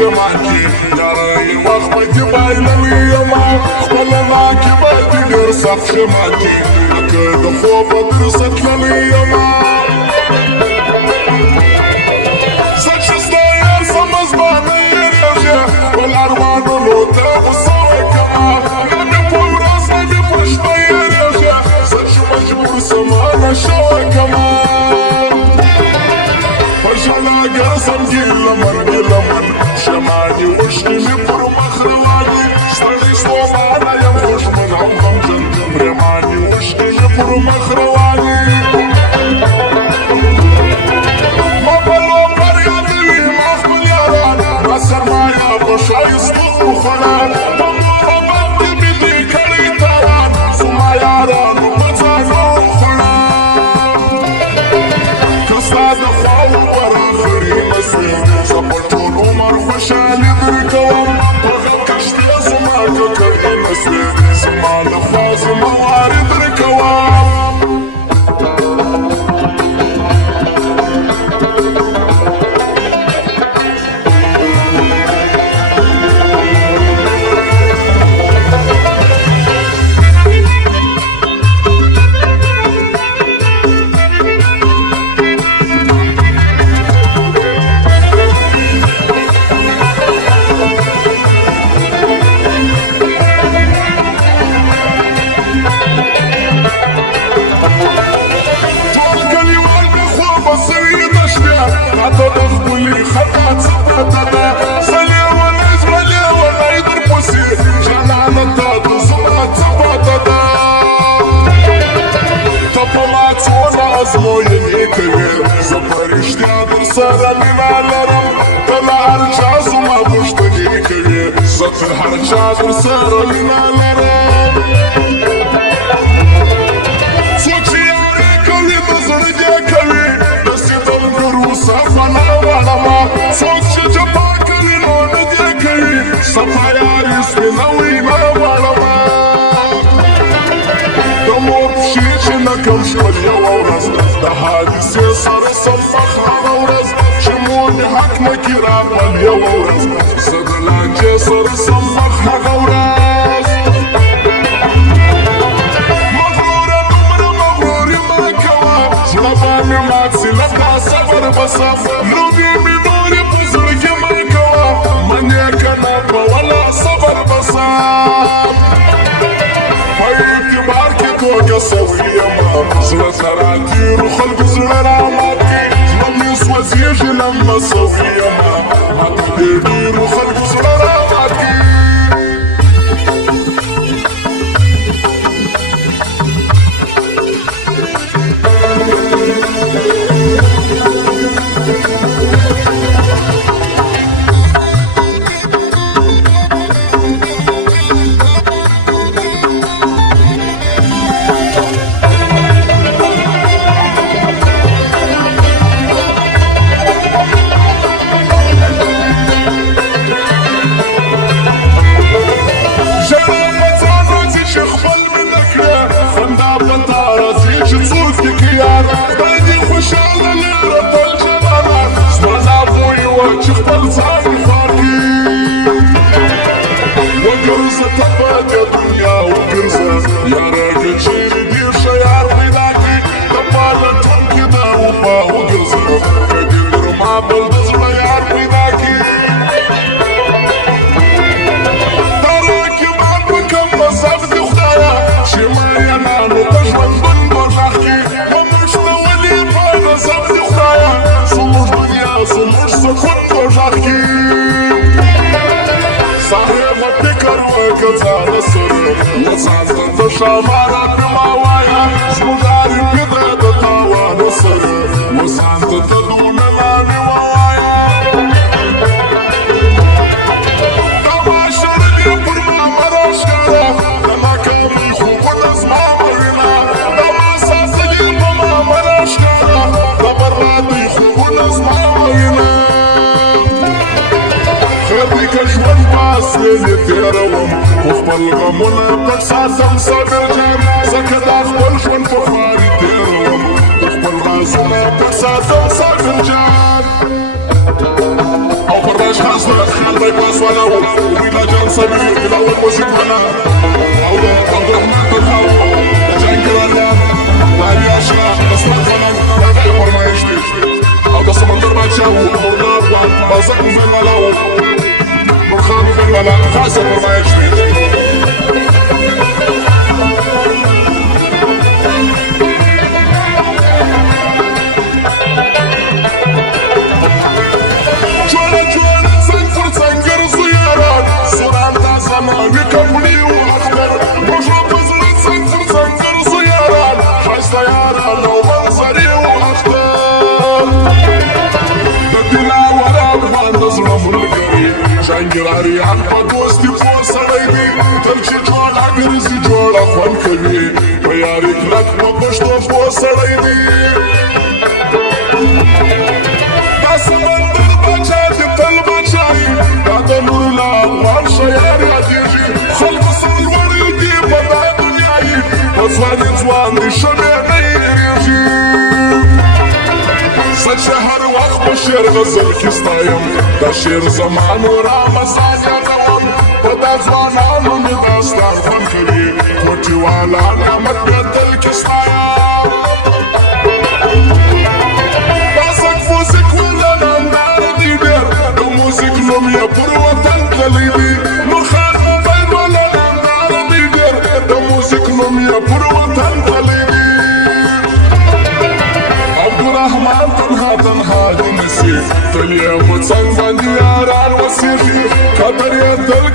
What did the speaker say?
شمعتي داري وخمتي بايلوي يما خلنا كباتي نرسخ شمعتي لكن خوفة درست لي يما سجس داير سمز بامير يا والأرمان الوتا وصوي كما نبي راس نبي فش طير يا سجس مجبور سمانا شوي كما فجأة قاسم جيل شمالي وشني بر مخرواني ستري صوم على يموش من عمقم جنجم رماني وشني بر مخرواني ما بلو بريادي ما أخبل ياران راسر ما يابش عيصدق وخلان بمو بابي بدي كري تاران سما ياران ومتانو وخلان كستاد خواو براخري مسيح سبرتون عمر خشالي بركوام بغل كشتي زماك كري مسيح سما لفاز موارد بركوام تدخلي خطات سبتنا سلي وليز ملي ولا يدر بوسي جنانا تادو سمات سبتنا تبلات ولا أزمو يميكي زبريش تيادر سارة من الرم طلع الجاز وما بوشتنيكي زفر الجادر سارة من الرم سوكي ياري كلي بزردي كلي بس يدل قروسة فنا ولما سوكي جباكلي نون ديكي سفاياري سبناوي ما ولما دمو بشيشي نكمش كل ورز دهادي سيسر سمخ غورز شموني حق مكيرا كل ورز سدلان جسر سمخ غورز لباني ماتسي لبقى صبر بصف لوبي بنوري بزرق ما كوا من يكنب ولا صبر بصف فايتي باركي توقع سوية ما زل تراتير وخلق زل راماتي لم يسوى زيجي لما سوية ما تقدير وخلق زل راماتي شخبل زاني فاركي وقرصة تبات يا دنيا وقرصة يا راجل شيري دير شيار غيداكي تبالة تنكي دا وفا وقرصة قدر ما بلدزنا يار غيداكي تراكي ما بكم بصفدي خدايا شمايا نانو تجوان بندور نحكي ومش نولي فايدة صفدي خدايا سموش دنيا سموش سكون جاكي صاحب الفكر وكذا نصر نصعد شمارة بموايا تيروم وخبر غمونا قد ساتم صابر جان زكا دا خبر شون فخاري تيروم وخبر غازونا قد ساتم صابر جان او فراش خاصنا خال بايباس ولا وبيلا جان صبري بلا وزيد ولا او رحمة الخاو جانكر الله وعلي اشرا استغفرنا رفع فرمايشتي او دا سمندر باتشاو مولا وان بازق من ولاو برخان من ولا خاصة فرمايشتي وكملي واخضر مشروب بزرت سنفر سنفر صياران حاج طياران لو منظري واخضر بدنا ورا بوان نظرف القريب شنقراري عن قدوستي فوق سريدي تمشي جوال عقرزي جوال اخوان كبير وياريك لك وقشطة فوق سريدي بس مندر بجاتي طلبة بعد نور لا وارشا ياري عديجي خلق صور يجيب وضع دنياي وزواني زواني شبه غير يجيب صد شهر واخ بشير غزل كستايم بشير زمان ورامزان يا دوام ودا زوان عمو مداستان فن كبير كوتي والا نعمت بدل كستايم باسك فوزك ولا نمدار ديدر موزيك نوم يا بروتان قليبي مخان موبايل ولا نمدار ديدر موزيك نوم يا بروتان قليبي عبد الرحمن تنها جنسي تليا متصن بندياران وسيخي قدر يدل